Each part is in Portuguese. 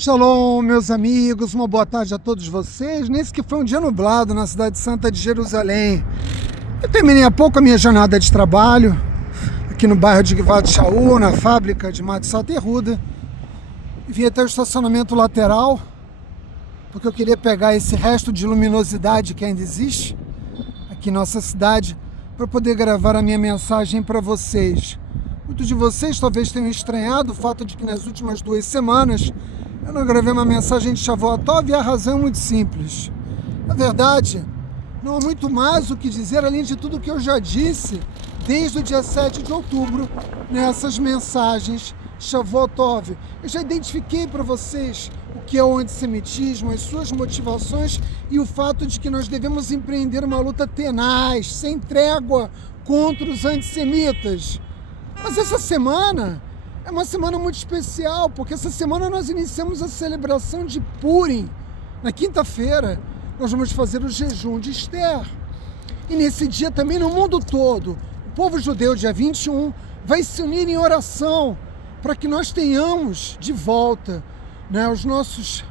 Shalom, meus amigos, uma boa tarde a todos vocês. Nesse que foi um dia nublado na cidade santa de Jerusalém. Eu terminei há pouco a minha jornada de trabalho, aqui no bairro de Givat Shaul, na fábrica de Matzot Yehuda. Vim até o estacionamento lateral, porque eu queria pegar esse resto de luminosidade que ainda existe aqui em nossa cidade, para poder gravar a minha mensagem para vocês. Muitos de vocês talvez tenham estranhado o fato de que nas últimas 2 semanas eu não gravei uma mensagem de Shavuot Tov, e a razão é muito simples. Na verdade, não há muito mais o que dizer, além de tudo que eu já disse desde o dia 7 de outubro, nessas mensagens Shavuot Tov. Eu já identifiquei para vocês o que é o antissemitismo, as suas motivações e o fato de que nós devemos empreender uma luta tenaz, sem trégua, contra os antissemitas. Mas essa semana é uma semana muito especial, porque essa semana nós iniciamos a celebração de Purim. Na quinta-feira, nós vamos fazer o jejum de Esther. E nesse dia também, no mundo todo, o povo judeu, dia 21, vai se unir em oração para que nós tenhamos de volta, os nossos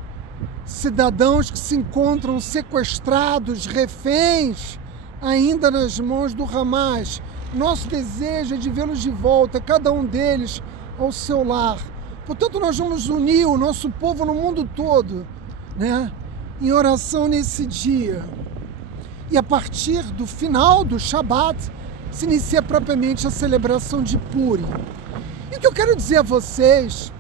cidadãos que se encontram sequestrados, reféns, ainda nas mãos do Hamas. Nosso desejo é de vê-los de volta, cada um deles ao seu lar. Portanto, nós vamos unir o nosso povo no mundo todo, em oração nesse dia. E a partir do final do Shabat, se inicia propriamente a celebração de Purim. E o que eu quero dizer a vocês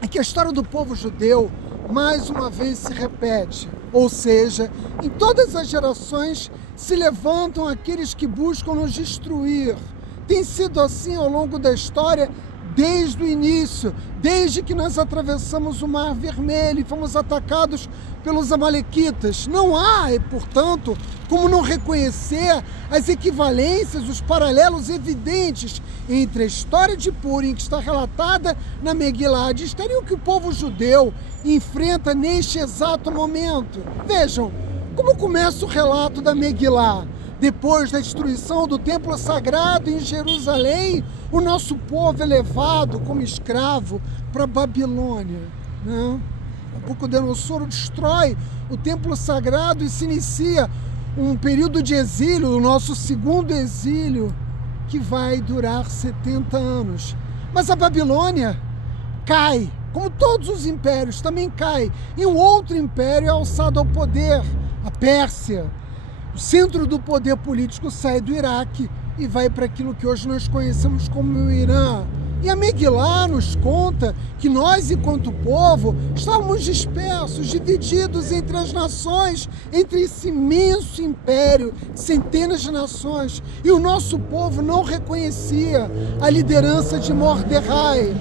é que a história do povo judeu, mais uma vez, se repete. Ou seja, em todas as gerações se levantam aqueles que buscam nos destruir. Tem sido assim ao longo da história, desde o início, desde que nós atravessamos o Mar Vermelho e fomos atacados pelos amalequitas. Não há, portanto, como não reconhecer as equivalências, os paralelos evidentes entre a história de Purim, que está relatada na Megilá de Esther, e o que o povo judeu enfrenta neste exato momento. Vejam, como começa o relato da Megilá? Depois da destruição do templo sagrado em Jerusalém, o nosso povo é levado como escravo para a Babilônia. Nabucodonosor destrói o templo sagrado e se inicia um período de exílio, o nosso segundo exílio, que vai durar 70 anos. Mas a Babilônia cai, como todos os impérios, também cai. E um outro império é alçado ao poder, a Pérsia. O centro do poder político sai do Iraque e vai para aquilo que hoje nós conhecemos como o Irã. E a Megilá nos conta que nós, enquanto povo, estávamos dispersos, divididos entre as nações, entre esse imenso império, centenas de nações. E o nosso povo não reconhecia a liderança de Mordecai.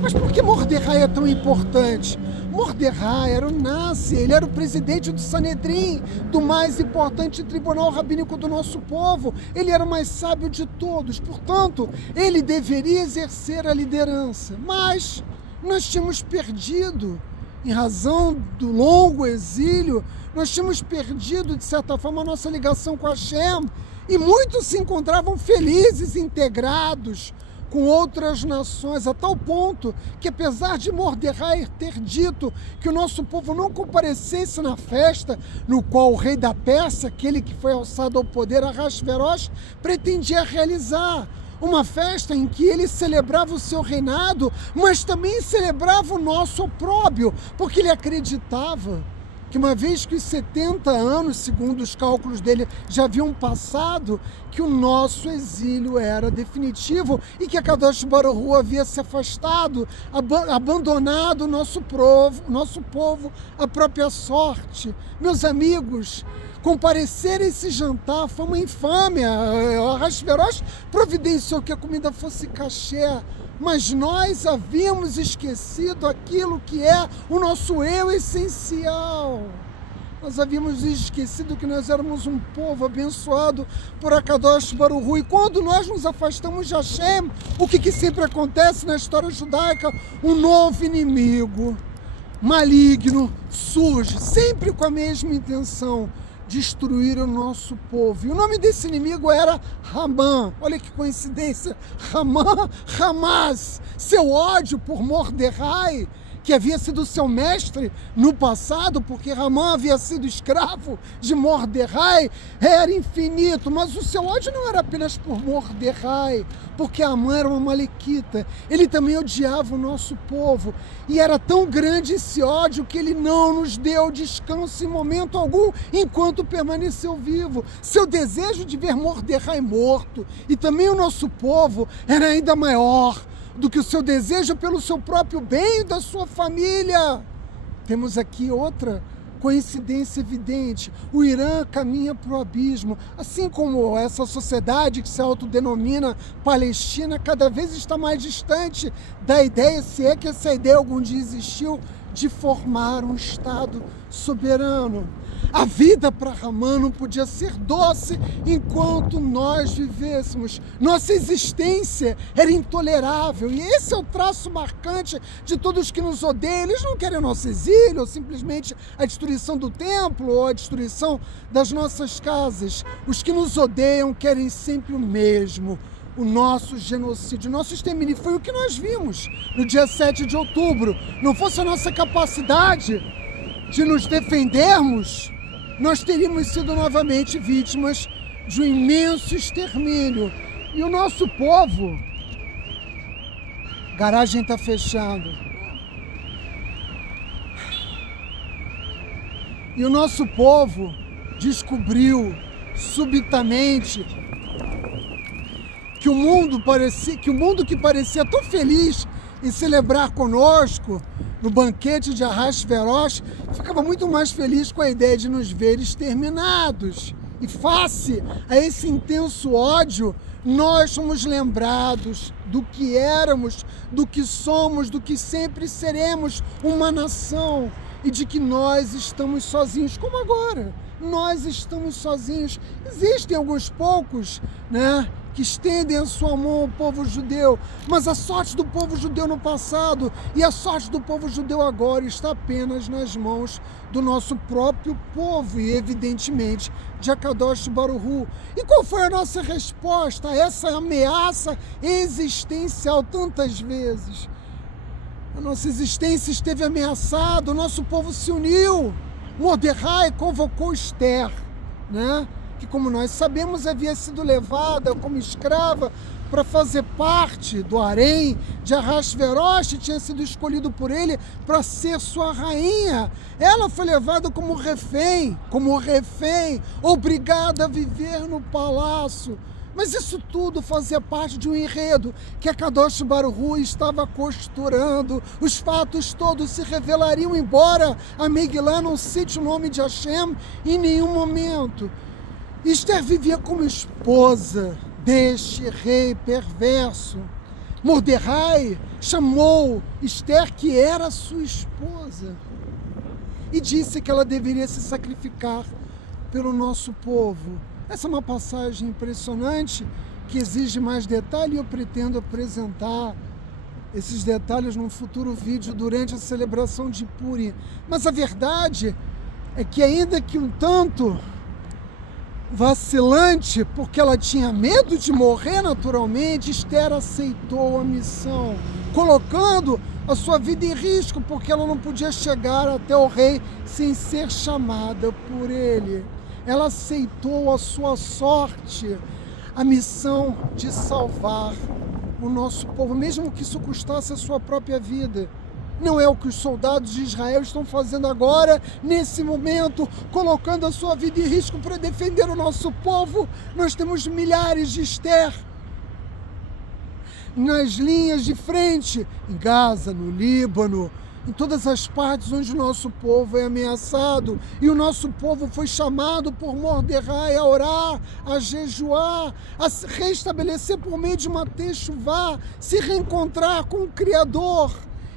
Mas por que Mordecai é tão importante? Mordecai era o Nassi, ele era o presidente do Sanedrim, do mais importante tribunal rabínico do nosso povo. Ele era o mais sábio de todos, portanto, ele deveria exercer a liderança. Mas nós tínhamos perdido, em razão do longo exílio, nós tínhamos perdido, de certa forma, a nossa ligação com Hashem, e muitos se encontravam felizes, integrados com outras nações, a tal ponto que, apesar de Mordecai ter dito que o nosso povo não comparecesse na festa no qual o rei da Pérsia, aquele que foi alçado ao poder, Ahasverosh, pretendia realizar, uma festa em que ele celebrava o seu reinado, mas também celebrava o nosso opróbio, porque ele acreditava que, uma vez que os 70 anos, segundo os cálculos dele, já haviam passado, que o nosso exílio era definitivo e que a Kadosh Baruch Hu havia se afastado, abandonado o nosso povo à própria sorte. Meus amigos, comparecer a esse jantar foi uma infâmia. Ahasverosh providenciou que a comida fosse kosher, mas nós havíamos esquecido aquilo que é o nosso eu essencial. Nós havíamos esquecido que nós éramos um povo abençoado por Akadosh Baruch Hu. E quando nós nos afastamos de Hashem, o que sempre acontece na história judaica? Um novo inimigo maligno surge, sempre com a mesma intenção: destruir o nosso povo. E o nome desse inimigo era Hamã. Olha que coincidência. Hamã, Hamas. Seu ódio por Mordecai que havia sido seu mestre no passado, porque Ramã havia sido escravo de Mordecai, era infinito. Mas o seu ódio não era apenas por Mordecai, porque Amã era uma malequita. Ele também odiava o nosso povo. E era tão grande esse ódio que ele não nos deu descanso em momento algum enquanto permaneceu vivo. Seu desejo de ver Mordecai morto e também o nosso povo era ainda maior do que o seu desejo pelo seu próprio bem e da sua família. Temos aqui outra coincidência evidente. O Irã caminha para o abismo, assim como essa sociedade que se autodenomina Palestina cada vez está mais distante da ideia, se é que essa ideia algum dia existiu, de formar um Estado soberano. A vida para Ramã não podia ser doce enquanto nós vivêssemos. Nossa existência era intolerável. E esse é o traço marcante de todos que nos odeiam. Eles não querem o nosso exílio, ou simplesmente a destruição do templo, ou a destruição das nossas casas. Os que nos odeiam querem sempre o mesmo. O nosso genocídio, o nosso extermínio. Foi o que nós vimos no dia 7 de outubro. Não fosse a nossa capacidade de nos defendermos, nós teríamos sido novamente vítimas de um imenso extermínio. E o nosso povo... Garagem está fechando. E o nosso povo descobriu subitamente que o mundo que parecia tão feliz em celebrar conosco no banquete de Ahasverosh, ficava muito mais feliz com a ideia de nos ver exterminados. E face a esse intenso ódio, nós somos lembrados do que éramos, do que somos, do que sempre seremos, uma nação, e de que nós estamos sozinhos, como agora. Nós estamos sozinhos. Existem alguns poucos, que estendem a sua mão ao povo judeu, mas a sorte do povo judeu no passado e a sorte do povo judeu agora está apenas nas mãos do nosso próprio povo e, evidentemente, de Akadosh Baruch Hu. E qual foi a nossa resposta a essa ameaça existencial tantas vezes? A nossa existência esteve ameaçada, o nosso povo se uniu. Mordecai convocou Esther, que, como nós sabemos, havia sido levada como escrava para fazer parte do harém de Ahasverosh, tinha sido escolhido por ele para ser sua rainha. Ela foi levada como refém, obrigada a viver no palácio. Mas isso tudo fazia parte de um enredo que a Kadosh Baruch Hu estava costurando. Os fatos todos se revelariam, embora a Megilá não cite o nome de Hashem em nenhum momento. Esther vivia como esposa deste rei perverso. Mordecai chamou Esther, que era sua esposa, e disse que ela deveria se sacrificar pelo nosso povo. Essa é uma passagem impressionante que exige mais detalhe e eu pretendo apresentar esses detalhes num futuro vídeo durante a celebração de Purim. Mas a verdade é que, ainda que um tanto vacilante, porque ela tinha medo de morrer naturalmente, Esther aceitou a missão, colocando a sua vida em risco, porque ela não podia chegar até o rei sem ser chamada por ele. Ela aceitou a sua sorte, a missão de salvar o nosso povo, mesmo que isso custasse a sua própria vida. Não é o que os soldados de Israel estão fazendo agora, nesse momento, colocando a sua vida em risco para defender o nosso povo. Nós temos milhares de Esther nas linhas de frente, em Gaza, no Líbano, em todas as partes onde o nosso povo é ameaçado. E o nosso povo foi chamado por Mordecai a orar, a jejuar, a se restabelecer por meio de uma techuvá, se reencontrar com o Criador.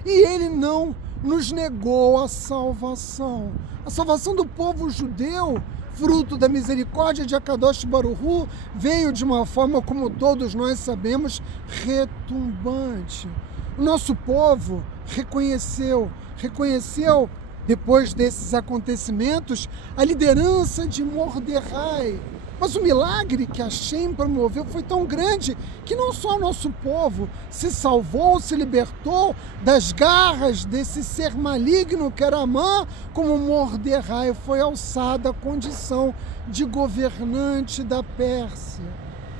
E ele não nos negou a salvação. A salvação do povo judeu, fruto da misericórdia de Akadosh Baruch Hu, veio de uma forma, como todos nós sabemos, retumbante. O nosso povo reconheceu, depois desses acontecimentos, a liderança de Mordecai. Mas o milagre que Hashem promoveu foi tão grande que não só o nosso povo se salvou, se libertou das garras desse ser maligno que era Amã, como Mordecai foi alçado à condição de governante da Pérsia.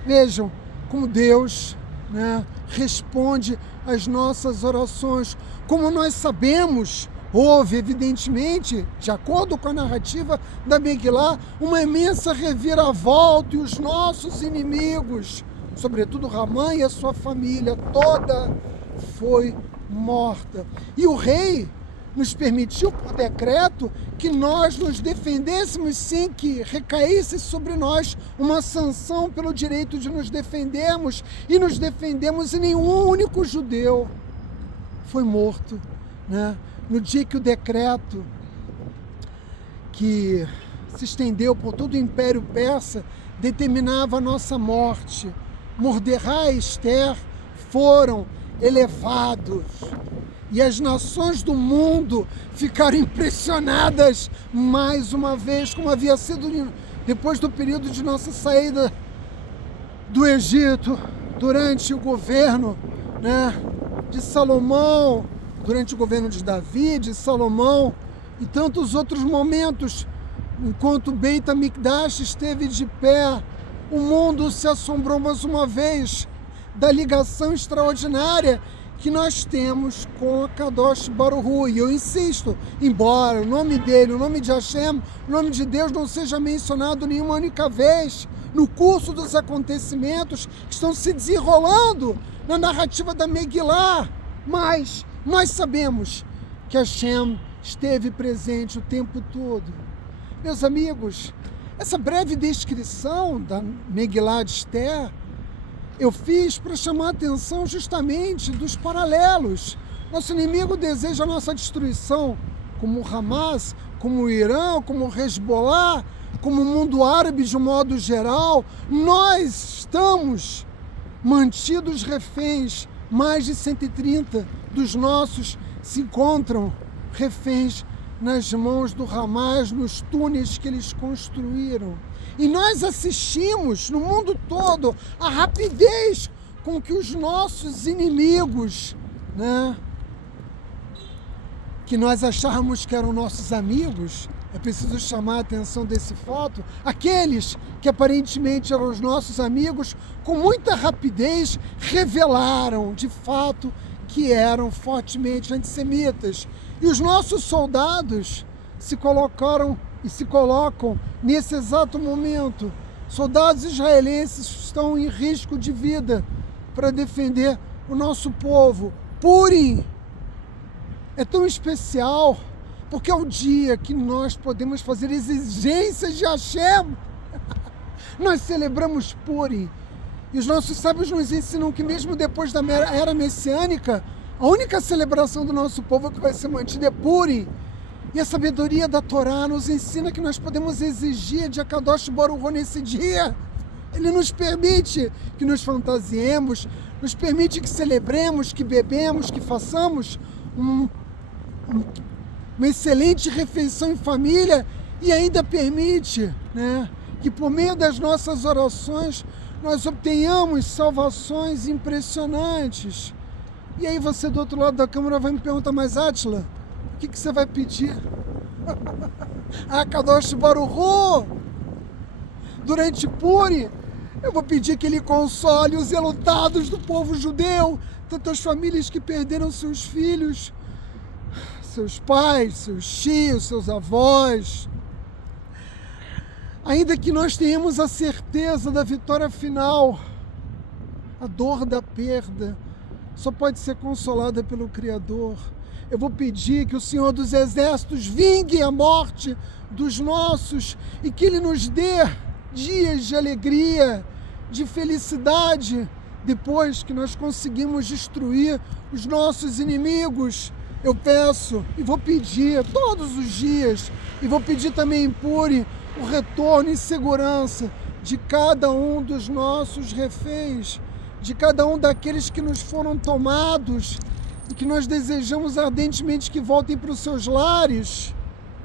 Vejam como Deus, né, responde às nossas orações. Como nós sabemos, houve, evidentemente, de acordo com a narrativa da Megilá, uma imensa reviravolta e os nossos inimigos, sobretudo Ramã e a sua família toda, foi morta. E o rei nos permitiu, por decreto, que nós nos defendêssemos sem que recaísse sobre nós uma sanção pelo direito de nos defendermos, e nos defendemos, e nenhum único judeu foi morto, né? No dia que o decreto que se estendeu por todo o Império Persa determinava a nossa morte, Mordecai e Esther foram elevados. E as nações do mundo ficaram impressionadas mais uma vez, como havia sido depois do período de nossa saída do Egito, durante o governo, né, de Salomão, durante o governo de Davi, de Salomão e tantos outros momentos, enquanto Beit HaMikdash esteve de pé, o mundo se assombrou mais uma vez da ligação extraordinária que nós temos com a Kadosh Baruch Hu. E eu insisto, embora o nome dele, o nome de Hashem, o nome de Deus não seja mencionado nenhuma única vez no curso dos acontecimentos que estão se desenrolando na narrativa da Megilá, mas nós sabemos que Hashem esteve presente o tempo todo. Meus amigos, essa breve descrição da Megilá de Esther eu fiz para chamar a atenção justamente dos paralelos. Nosso inimigo deseja a nossa destruição, como o Hamas, como o Irã, como o Hezbollah, como o mundo árabe de um modo geral. Nós estamos mantidos reféns. Mais de 130 dos nossos se encontram reféns nas mãos do Hamas, nos túneis que eles construíram. E nós assistimos no mundo todo a rapidez com que os nossos inimigos, né, que nós achávamos que eram nossos amigos, é preciso chamar a atenção desse fato, aqueles que aparentemente eram os nossos amigos, com muita rapidez revelaram de fato que eram fortemente antissemitas. E os nossos soldados se colocaram e se colocam nesse exato momento. Soldados israelenses estão em risco de vida para defender o nosso povo. Purim é tão especial porque é o dia que nós podemos fazer exigências de Hashem. Nós celebramos Purim. E os nossos sábios nos ensinam que mesmo depois da era messiânica, a única celebração do nosso povo que vai ser mantida é Purim. E a sabedoria da Torá nos ensina que nós podemos exigir de Akadosh Baruch Hu nesse dia. Ele nos permite que nos fantasiemos, nos permite que celebremos, que bebemos, que façamos uma excelente refeição em família, e ainda permite, né, que por meio das nossas orações nós obtenhamos salvações impressionantes. E aí você do outro lado da câmera vai me perguntar, mas Átila, o que você vai pedir? A Kadosh Baruch Hu, durante Purim, eu vou pedir que ele console os enlutados do povo judeu, tantas famílias que perderam seus filhos, seus pais, seus tios, seus avós. Ainda que nós tenhamos a certeza da vitória final, a dor da perda só pode ser consolada pelo Criador. Eu vou pedir que o Senhor dos Exércitos vingue a morte dos nossos e que Ele nos dê dias de alegria, de felicidade, depois que nós conseguimos destruir os nossos inimigos. Eu peço e vou pedir todos os dias, e vou pedir também em Purim, o retorno em segurança de cada um dos nossos reféns, de cada um daqueles que nos foram tomados e que nós desejamos ardentemente que voltem para os seus lares.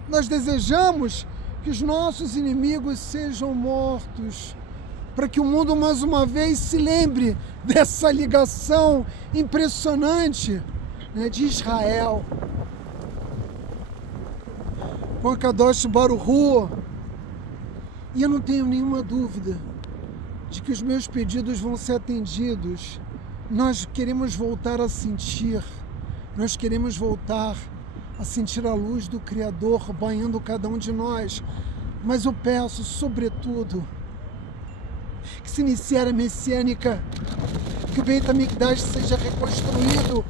Nós desejamos que os nossos inimigos sejam mortos, para que o mundo mais uma vez se lembre dessa ligação impressionante, né, de Israel com a Kadosh Baruch Hu. E eu não tenho nenhuma dúvida de que os meus pedidos vão ser atendidos. Nós queremos voltar a sentir, nós queremos voltar a sentir a luz do Criador banhando cada um de nós. Mas eu peço, sobretudo, que se inicie a era messiânica, que o Beit HaMikdash seja reconstruído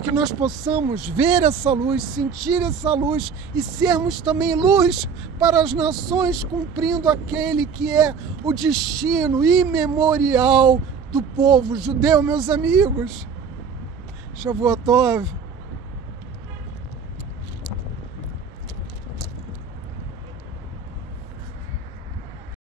e que nós possamos ver essa luz, sentir essa luz e sermos também luz para as nações, cumprindo aquele que é o destino imemorial do povo judeu, meus amigos. Shavuot Tov.